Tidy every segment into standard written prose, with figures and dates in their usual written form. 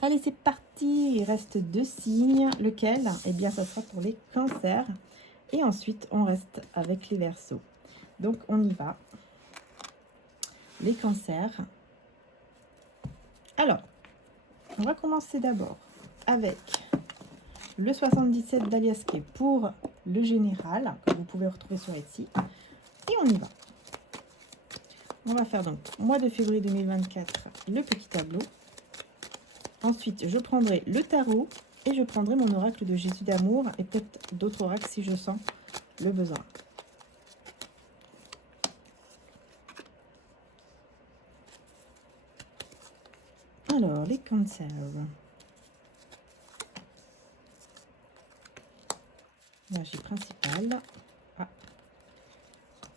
Allez, c'est parti. Il reste 2 signes. Lequel? Eh bien, ça sera pour les cancers. Et ensuite, on reste avec les verseaux. Donc, on y va. Les cancers. Alors, on va commencer d'abord avec le 77 d'Aliasquet pour le général, que vous pouvez retrouver sur Etsy. Et on y va. On va faire donc mois de février 2024, le petit tableau. Ensuite, je prendrai le tarot et je prendrai mon oracle de Jésus d'amour et peut-être d'autres oracles si je sens le besoin. Alors, les cancers. Énergie principale. Ah,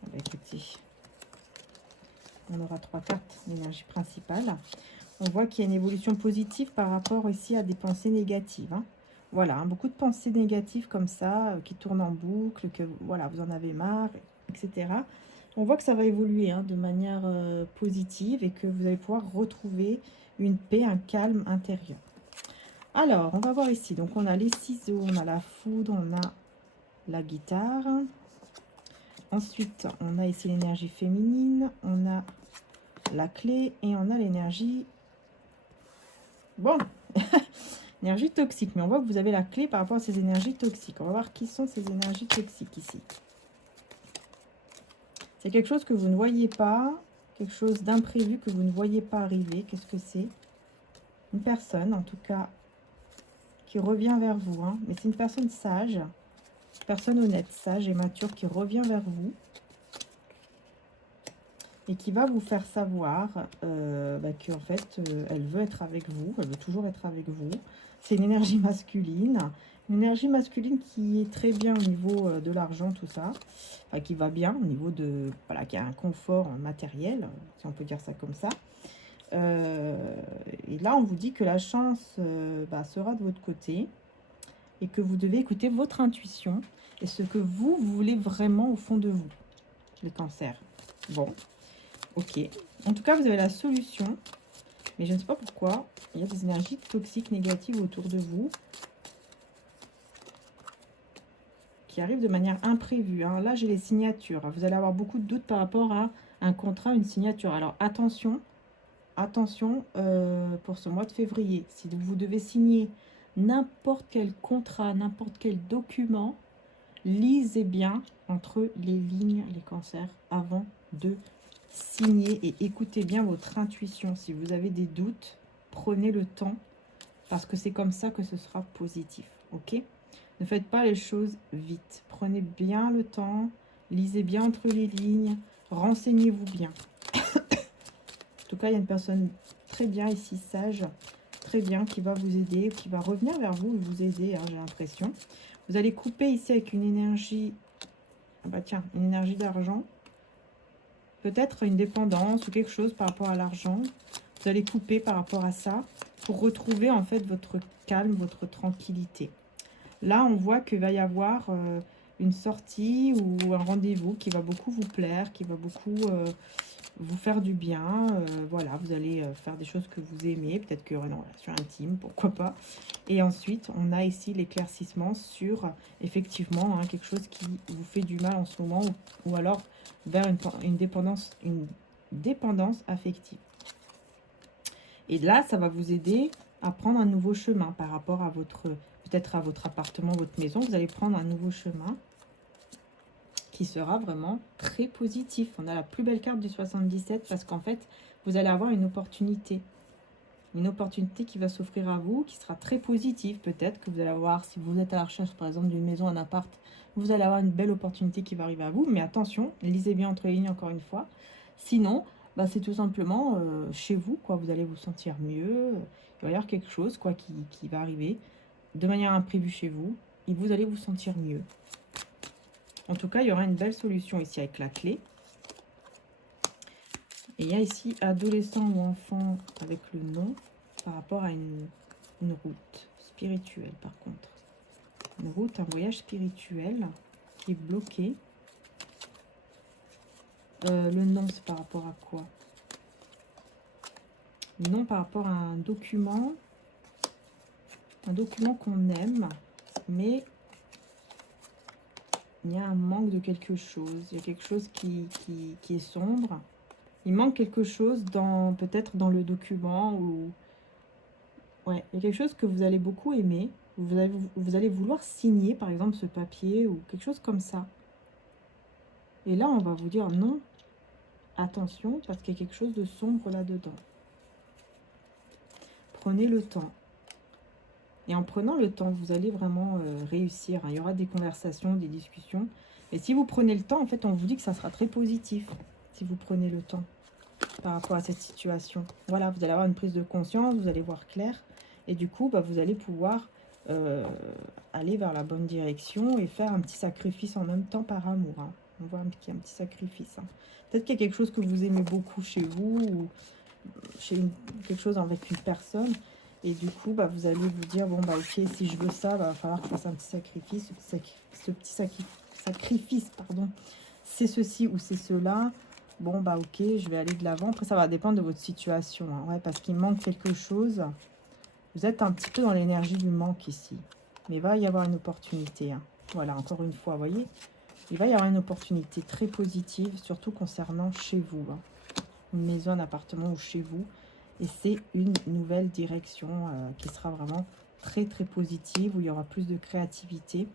bah écoutez, on aura 3 cartes d'énergie principale. On voit qu'il y a une évolution positive par rapport ici à des pensées négatives. Hein. Voilà, hein, beaucoup de pensées négatives comme ça, qui tournent en boucle, que voilà, vous en avez marre, etc. On voit que ça va évoluer de manière positive et que vous allez pouvoir retrouver une paix, un calme intérieur. Alors, on va voir ici. Donc, on a les ciseaux, on a la foudre, on a la guitare. Ensuite, on a ici l'énergie féminine, on a la clé et on a l'énergie... Bon, énergie toxique. Mais on voit que vous avez la clé par rapport à ces énergies toxiques. On va voir qui sont ces énergies toxiques ici. C'est quelque chose que vous ne voyez pas, quelque chose d'imprévu que vous ne voyez pas arriver. Qu'est-ce que c'est? Une personne, en tout cas, qui revient vers vous. Hein. Mais c'est une personne sage, une personne honnête, sage et mature qui revient vers vous. Et qui va vous faire savoir qu'en fait, elle veut être avec vous, elle veut toujours être avec vous. C'est une énergie masculine qui est très bien au niveau de l'argent, tout ça. Enfin, qui va bien au niveau de... Voilà, qui a un confort matériel, si on peut dire ça comme ça. Et là, on vous dit que la chance sera de votre côté et que vous devez écouter votre intuition et ce que vous voulez vraiment au fond de vous, les cancers. Bon. Ok, en tout cas, vous avez la solution, mais je ne sais pas pourquoi. Il y a des énergies toxiques, négatives autour de vous qui arrivent de manière imprévue. Hein. Là, j'ai les signatures. Vous allez avoir beaucoup de doutes par rapport à un contrat, une signature. Alors, attention, attention pour ce mois de février. Si vous devez signer n'importe quel contrat, n'importe quel document, lisez bien entre les lignes, les cancers, avant de signer et écoutez bien votre intuition. Si vous avez des doutes, prenez le temps parce que c'est comme ça que ce sera positif. Ok? Ne faites pas les choses vite. Prenez bien le temps, lisez bien entre les lignes, renseignez-vous bien. En tout cas, il y a une personne très bien ici, sage, très bien, qui va vous aider, qui va revenir vers vous et vous aider, hein, j'ai l'impression. Vous allez couper ici avec une énergie, une énergie d'argent. Peut-être une dépendance ou quelque chose par rapport à l'argent. Vous allez couper par rapport à ça pour retrouver en fait votre calme, votre tranquillité. Là, on voit qu'il va y avoir une sortie ou un rendez-vous qui va beaucoup vous plaire, qui va beaucoup vous faire du bien. Voilà, vous allez faire des choses que vous aimez. Peut-être qu'il y aura une relation intime, pourquoi pas. Et ensuite, on a ici l'éclaircissement sur effectivement quelque chose qui vous fait du mal en ce moment ou alors vers une dépendance affective. Et là, ça va vous aider à prendre un nouveau chemin par rapport à peut-être à votre appartement, votre maison. Vous allez prendre un nouveau chemin qui sera vraiment très positif. On a la plus belle carte du 77 parce qu'en fait, vous allez avoir une opportunité. Une opportunité qui va s'offrir à vous, qui sera très positive. Peut-être que vous allez avoir, si vous êtes à la recherche par exemple d'une maison, un appart, vous allez avoir une belle opportunité qui va arriver à vous. Mais attention, lisez bien entre les lignes encore une fois. Sinon, c'est tout simplement chez vous, quoi. Vous allez vous sentir mieux. Il va y avoir quelque chose qui va arriver de manière imprévue chez vous. Et vous allez vous sentir mieux. En tout cas, il y aura une belle solution ici avec la clé. Et il y a ici adolescent ou enfant avec le nom par rapport à une route spirituelle par contre. Une route, un voyage spirituel qui est bloqué. Le nom, c'est par rapport à quoi? Le nom par rapport à un document. Un document qu'on aime, mais il y a un manque de quelque chose. Il y a quelque chose qui est sombre. Il manque quelque chose dans peut-être dans le document ou ouais, il y a quelque chose que vous allez beaucoup aimer. Vous allez vouloir signer par exemple ce papier ou quelque chose comme ça. Et là, on va vous dire non, attention, parce qu'il y a quelque chose de sombre là-dedans. Prenez le temps. Et en prenant le temps, vous allez vraiment réussir. Il y aura des conversations, des discussions. Et si vous prenez le temps, en fait, on vous dit que ça sera très positif. Si vous prenez le temps par rapport à cette situation. Voilà, vous allez avoir une prise de conscience, vous allez voir clair. Et du coup, bah, vous allez pouvoir aller vers la bonne direction et faire un petit sacrifice en même temps par amour. Hein. On voit qu'il y a un petit sacrifice. Hein. Peut-être qu'il y a quelque chose que vous aimez beaucoup chez vous ou quelque chose avec une personne. Et du coup, bah, vous allez vous dire, bon, bah ok, si je veux ça, bah, va falloir que je fasse un petit sacrifice. Ce petit sacrifice, pardon, c'est ceci ou c'est cela. Bon, bah ok, je vais aller de l'avant. Après, ça va dépendre de votre situation. Hein, ouais, parce qu'il manque quelque chose. Vous êtes un petit peu dans l'énergie du manque ici. Mais il va y avoir une opportunité. Hein. Voilà, encore une fois, vous voyez, il va y avoir une opportunité très positive, surtout concernant chez vous. Hein. Une maison, un appartement ou chez vous. Et c'est une nouvelle direction qui sera vraiment très très positive, où il y aura plus de créativité,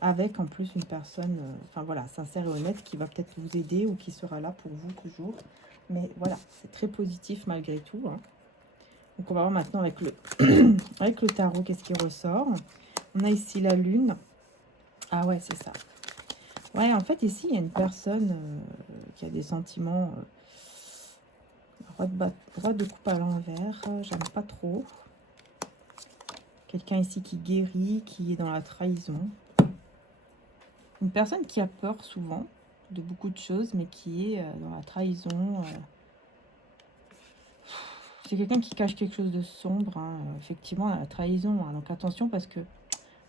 avec en plus une personne, enfin voilà, sincère et honnête, qui va peut-être vous aider ou qui sera là pour vous toujours. Mais voilà, c'est très positif malgré tout. Hein. Donc on va voir maintenant avec le, avec le tarot, qu'est-ce qui ressort. On a ici la lune. Ah ouais, c'est ça. Ouais, en fait ici, il y a une personne qui a des sentiments... Roi de coupe à l'envers, j'aime pas trop. Quelqu'un ici qui guérit, qui est dans la trahison. Une personne qui a peur souvent de beaucoup de choses, mais qui est dans la trahison. C'est quelqu'un qui cache quelque chose de sombre, hein, effectivement, la trahison. Hein, donc attention parce que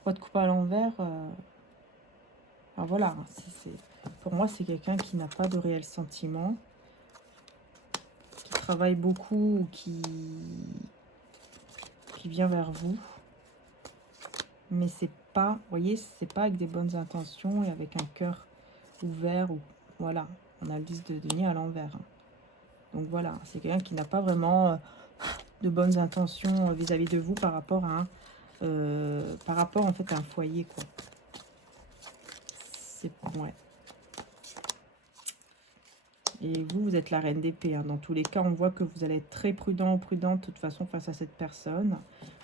roi de coupe à l'envers, enfin, voilà, pour moi c'est quelqu'un qui n'a pas de réel sentiment, qui travaille beaucoup ou qui vient vers vous. Mais c'est pas, vous voyez, c'est pas avec des bonnes intentions et avec un cœur ouvert ou voilà, on a le 10 de denier à l'envers. Hein. Donc voilà, c'est quelqu'un qui n'a pas vraiment de bonnes intentions vis-à-vis de vous par rapport à par rapport en fait à un foyer quoi. C'est ouais. Et vous êtes la reine d'épée. Hein. Dans tous les cas, on voit que vous allez être très prudent ou prudente de toute façon face à cette personne.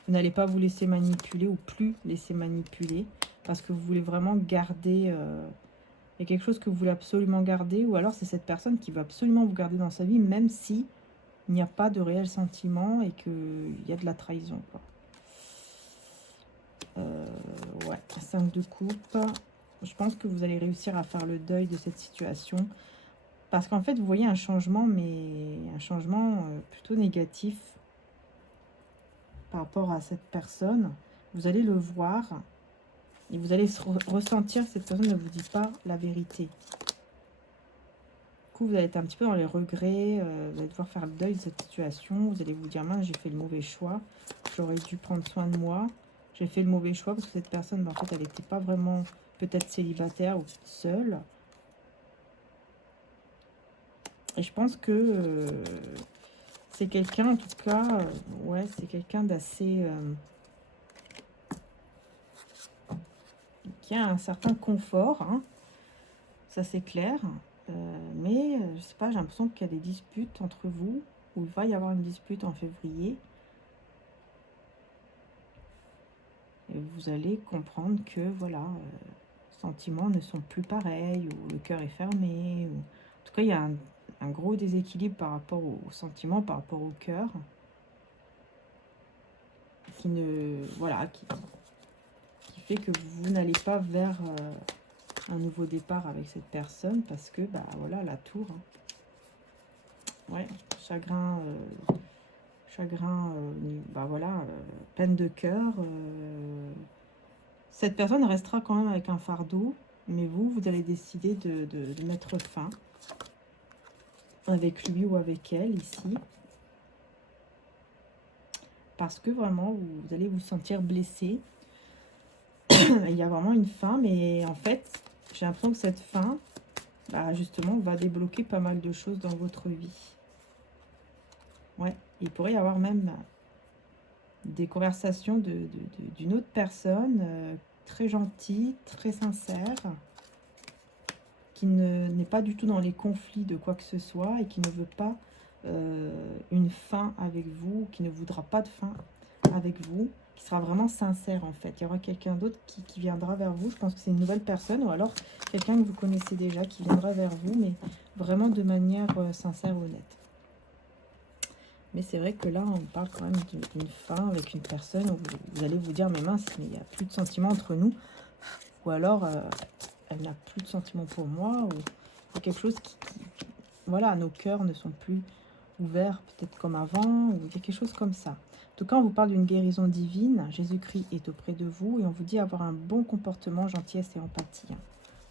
Vous n'allez pas vous laisser manipuler ou plus laisser manipuler parce que vous voulez vraiment garder... il y a quelque chose que vous voulez absolument garder ou alors c'est cette personne qui va absolument vous garder dans sa vie même si il n'y a pas de réel sentiment et qu'il y a de la trahison. Quoi. Ouais, 5 de coupe. Je pense que vous allez réussir à faire le deuil de cette situation. Parce qu'en fait, vous voyez un changement, mais un changement plutôt négatif par rapport à cette personne. Vous allez le voir et vous allez ressentir que cette personne ne vous dit pas la vérité. Du coup, vous allez être un petit peu dans les regrets, vous allez devoir faire le deuil de cette situation. Vous allez vous dire, mince, j'ai fait le mauvais choix, j'aurais dû prendre soin de moi. J'ai fait le mauvais choix parce que cette personne, en fait, elle n'était pas vraiment peut-être célibataire ou seule. Et je pense que c'est quelqu'un, en tout cas, ouais, c'est quelqu'un d'assez... qui a un certain confort, hein, ça c'est clair. Mais, je sais pas, j'ai l'impression qu'il y a des disputes entre vous, ou il va y avoir une dispute en février. Et vous allez comprendre que, voilà, les sentiments ne sont plus pareils, ou le cœur est fermé. Ou... En tout cas, il y a un gros déséquilibre par rapport aux sentiments, par rapport au cœur. Qui ne... Voilà, qui fait que vous n'allez pas vers un nouveau départ avec cette personne. Parce que, bah voilà, la tour. Hein. Ouais, chagrin... bah voilà, peine de cœur. Cette personne restera quand même avec un fardeau, mais vous allez décider de mettre fin avec lui ou avec elle ici. parce que vraiment, vous allez vous sentir blessé. Il y a vraiment une fin, mais en fait, j'ai l'impression que cette fin, bah, justement, va débloquer pas mal de choses dans votre vie. Ouais, il pourrait y avoir même des conversations d'une autre personne, très gentille, très sincère, qui n'est pas du tout dans les conflits de quoi que ce soit et qui ne veut pas une fin avec vous, qui ne voudra pas de fin avec vous, qui sera vraiment sincère en fait. Il y aura quelqu'un d'autre qui viendra vers vous. Je pense que c'est une nouvelle personne ou alors quelqu'un que vous connaissez déjà qui viendra vers vous, mais vraiment de manière sincère, honnête. Mais c'est vrai que là, on parle quand même d'une fin avec une personne où vous allez vous dire, mais mince, mais il n'y a plus de sentiments entre nous. Ou alors, elle n'a plus de sentiments pour moi. Ou quelque chose voilà, nos cœurs ne sont plus ouverts peut-être comme avant. Ou quelque chose comme ça. En tout cas, on vous parle d'une guérison divine. Jésus-Christ est auprès de vous. Et on vous dit avoir un bon comportement, gentillesse et empathie.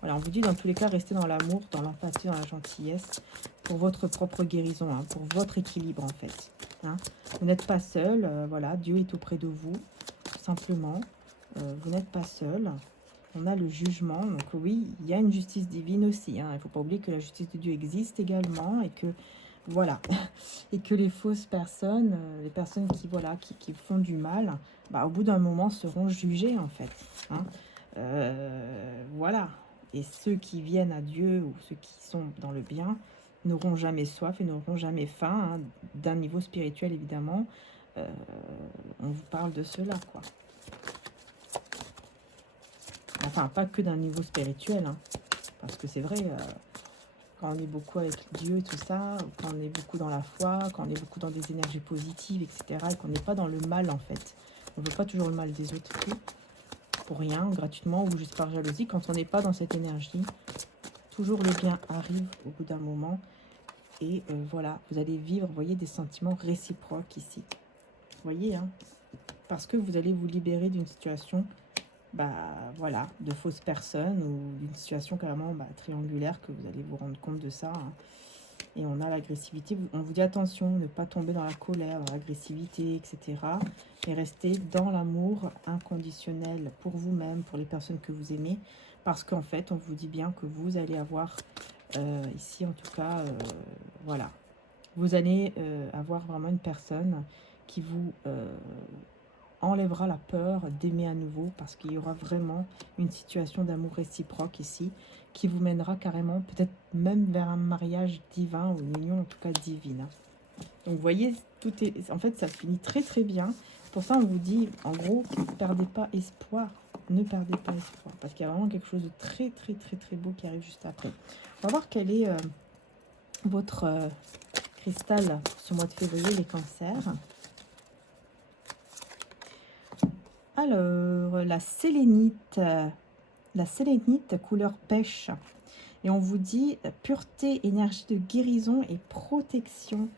Voilà, on vous dit dans tous les cas, restez dans l'amour, dans l'empathie, dans la gentillesse, pour votre propre guérison, pour votre équilibre en fait. Vous n'êtes pas seul, voilà, Dieu est auprès de vous, tout simplement. Vous n'êtes pas seul. On a le jugement, donc oui, il y a une justice divine aussi. Il ne faut pas oublier que la justice de Dieu existe également et que, voilà, et que les fausses personnes, les personnes qui font du mal, bah, au bout d'un moment seront jugées en fait. Voilà. Et ceux qui viennent à Dieu ou ceux qui sont dans le bien n'auront jamais soif et n'auront jamais faim, d'un niveau spirituel évidemment. On vous parle de cela, quoi. Enfin, pas que d'un niveau spirituel, parce que c'est vrai, quand on est beaucoup avec Dieu et tout ça, quand on est beaucoup dans la foi, quand on est beaucoup dans des énergies positives, etc., et qu'on n'est pas dans le mal, en fait. On ne veut pas toujours le mal des autres, pour rien, gratuitement ou juste par jalousie. Quand on n'est pas dans cette énergie, toujours le bien arrive au bout d'un moment. Et voilà, vous allez vivre, vous voyez, des sentiments réciproques ici. Vous voyez, parce que vous allez vous libérer d'une situation, voilà, de fausses personnes ou d'une situation carrément triangulaire, que vous allez vous rendre compte de ça. Et on a l'agressivité. On vous dit attention, ne pas tomber dans la colère, dans l'agressivité, etc. Et rester dans l'amour inconditionnel pour vous-même, pour les personnes que vous aimez. Parce qu'en fait, on vous dit bien que vous allez avoir, ici en tout cas, voilà. Vous allez avoir vraiment une personne qui vous enlèvera la peur d'aimer à nouveau. Parce qu'il y aura vraiment une situation d'amour réciproque ici, qui vous mènera carrément, peut-être même vers un mariage divin, ou une union en tout cas divine. Donc vous voyez, tout est, en fait ça finit très très bien. Pour ça on vous dit, en gros, ne perdez pas espoir. Ne perdez pas espoir. Parce qu'il y a vraiment quelque chose de très très très très beau qui arrive juste après. On va voir quel est votre cristal pour ce mois de février, les cancers. Alors, la sélénite couleur pêche. Et on vous dit pureté, énergie de guérison et protection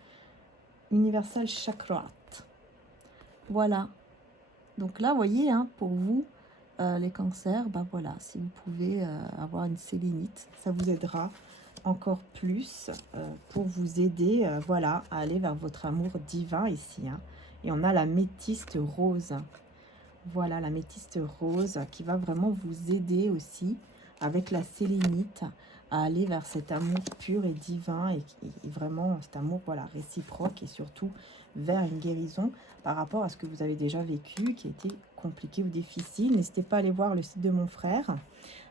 universelle chakra. Voilà. Donc là, vous voyez, pour vous, les cancers, voilà, si vous pouvez avoir une sélénite, ça vous aidera encore plus pour vous aider, voilà, à aller vers votre amour divin ici. Et on a la métiste rose. Voilà, la métiste rose qui va vraiment vous aider aussi avec la sélénite à aller vers cet amour pur et divin et vraiment cet amour, voilà, réciproque et surtout vers une guérison par rapport à ce que vous avez déjà vécu qui était compliqué ou difficile. N'hésitez pas à aller voir le site de mon frère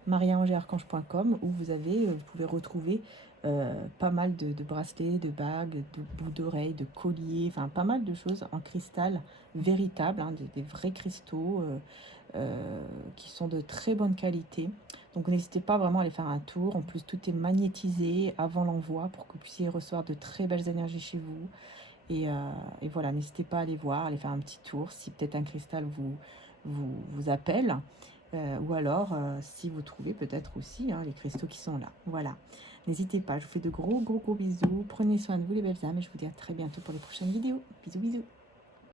mariaangearchange.com où vous pouvez retrouver pas mal de bracelets, de bagues, de boucles d'oreilles, de colliers, enfin pas mal de choses en cristal véritable, des vrais cristaux qui sont de très bonne qualité. Donc n'hésitez pas vraiment à aller faire un tour. En plus, tout est magnétisé avant l'envoi pour que vous puissiez recevoir de très belles énergies chez vous. Et voilà, n'hésitez pas à aller voir, aller faire un petit tour si peut-être un cristal vous appelle. Ou alors, si vous trouvez peut-être aussi les cristaux qui sont là. Voilà. N'hésitez pas, je vous fais de gros bisous. Prenez soin de vous les belles âmes et je vous dis à très bientôt pour les prochaines vidéos. Bisous.